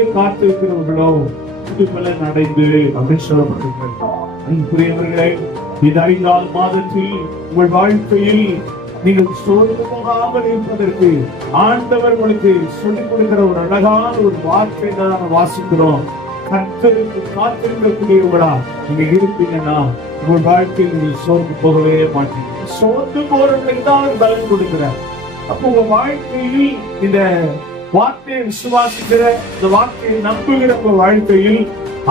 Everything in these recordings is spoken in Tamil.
எனக்கு காத்திருக்கிறவர்களோ புது பலன் அடைந்து அப்படின்னு சொல்லப்படுகிறது. அன்புரியவர்களே, இந்த 5ஆம் மாதத்தில் உங்கள் வாழ்க்கையில் நீங்கள் சோர்ந்து போகாமல் இருப்பதற்கு ஆண்டவர் உங்களுக்கு சொல்லிக் கொடுக்கிற ஒரு அழகான ஒரு வார்த்தை தான் வாசிக்கிறோம். கர்த்தருக்கு காத்திருக்கக்கூடியவர்களா நீங்க இருப்பீங்கன்னா உங்கள் வாழ்க்கையில் நீங்கள் சோர்ந்து போகவே மாட்டீங்க. சோர்ந்து போறவங்களுக்கு தான் பலன் கொடுக்கிறார். அப்போ உங்க வாழ்க்கையில் இந்த வார்த்தையை விசுவாசிக்கிற, இந்த வார்த்தையை நம்புகிற உங்க வாழ்க்கையில்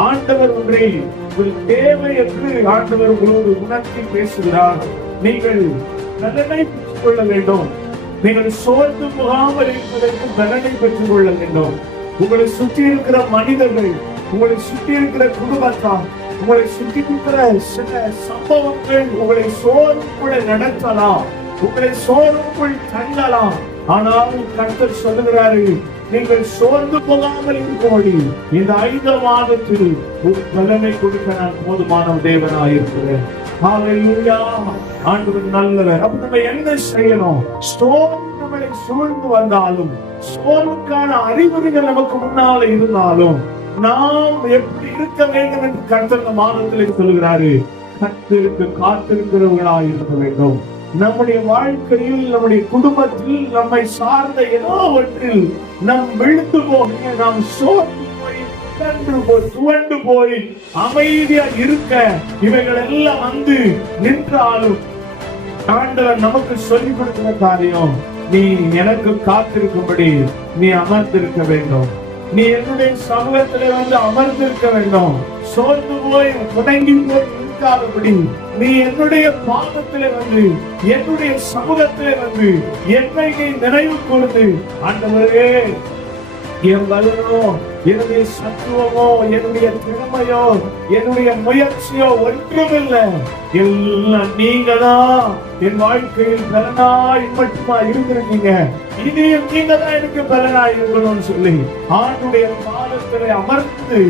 ஆண்டவர் ஒன்றை ஒரு தேவை என்று ஆண்டவர் உங்களோடு உணர்த்தி பேசுகிறார். நீங்கள் பலனை பெற்றுக் கொள்ள வேண்டும். நீங்கள் சோர்ந்து போகாமல் இருப்பதற்கு பலனை பெற்றுக் கொள்ள வேண்டும். உங்களை சுற்றி இருக்கிற மனிதர்கள், உங்களை சுற்றி இருக்கிற குடும்பத்தார், உங்களை சுற்றி இருக்கிற சில சம்பவங்கள் உங்களை சோர்வுக்குள்ள நடத்தலாம், உங்களை சோர்வுக்குள் தள்ளலாம். ஆனால் கர்த்தர் சொல்லுகிறாரு, நீங்கள் சோர்ந்து போகாமல் இருக்கும்படி இந்த 5ஆம் மாதத்தில் ஒரு பலனை கொடுக்க நான் போதுமான தேவனாயிருக்கிறேன். ஹல்லேலூயா. ஆண்டவர் நல்லவர். அப்ப நம்ம என்ன செய்யணும்? நம்மளை சூழ்ந்து வந்தாலும், சோர்வுக்கான அறிகுறிகள் நமக்கு முன்னால இருந்தாலும் நாம் எப்படி இருக்க வேண்டும் என்று கர்த்தர் இந்த மாதத்தில் சொல்கிறாரு. கர்த்தருக்கு காத்திருக்கிறவர்களாக இருக்க வேண்டும். நம்முடைய வாழ்க்கையில், நம்முடைய குடும்பத்தில், நம்மை சார்ந்த ஏதோ ஒன்றில் நாம் விழுந்து போக, நாம் சோர்ந்து போய் துவண்டு போய் அமைதியா இருக்க இவைகள் எல்லாம் வந்து நின்றாலும் ஆண்டவர் நமக்கு சொல்லிக் கொடுக்கிற காரியம், நீ எனக்கு காத்திருக்கும்படி நீ அமர்ந்திருக்க வேண்டும். நீ என்னுடைய சமூகத்திலே வந்து அமர்ந்திருக்க வேண்டும். சோர்ந்து போய் முடங்கி போய் இருக்காதபடி நீ என்னுடைய பாதத்திலே வந்து, என்னுடைய சமூகத்திலே வந்து என்னை நீ நினைவு கூர்ந்து, ஆண்டவரே, என் பலனோ, என்னுடைய சத்துவமோ, என்னுடைய திறமையோ, என்னுடைய முயற்சியோ ஒன்றுமில்லை, எல்லாம் நீங்க தான் என் வாழ்க்கையில் பலனாய் மட்டுமா இருந்திருக்கீங்க, இனியும் நீங்க தான் எனக்கு பலனாய் இருக்கணும்னு சொல்லி ஆண்டுடைய பாதத்திலே அமர்ந்து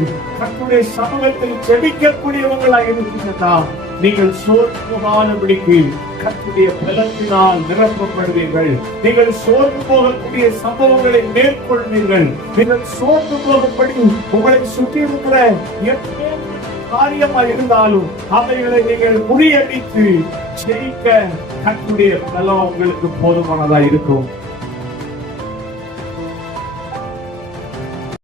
தன்னுடைய சமூகத்தில் செபிக்கக்கூடியவங்களா இருக்கீங்கன்னா நீங்கள் சோர்ந்து போகாதபடிக்கு கர்த்தருடைய பலத்தினால் நிரப்பப்படுவீர்கள். நீங்கள் சோர்ந்து போகக்கூடிய சம்பவங்களை மேற்கொள்வீர்கள். நீங்கள் சோர்ந்து போகப்படி உங்களை சுற்றி இருக்கிற காரியமா இருந்தாலும் அவைகளை நீங்கள் முறியடித்து ஜெயிக்க கர்த்தருடைய பலம் உங்களுக்கு போதுமானதா இருக்கும்.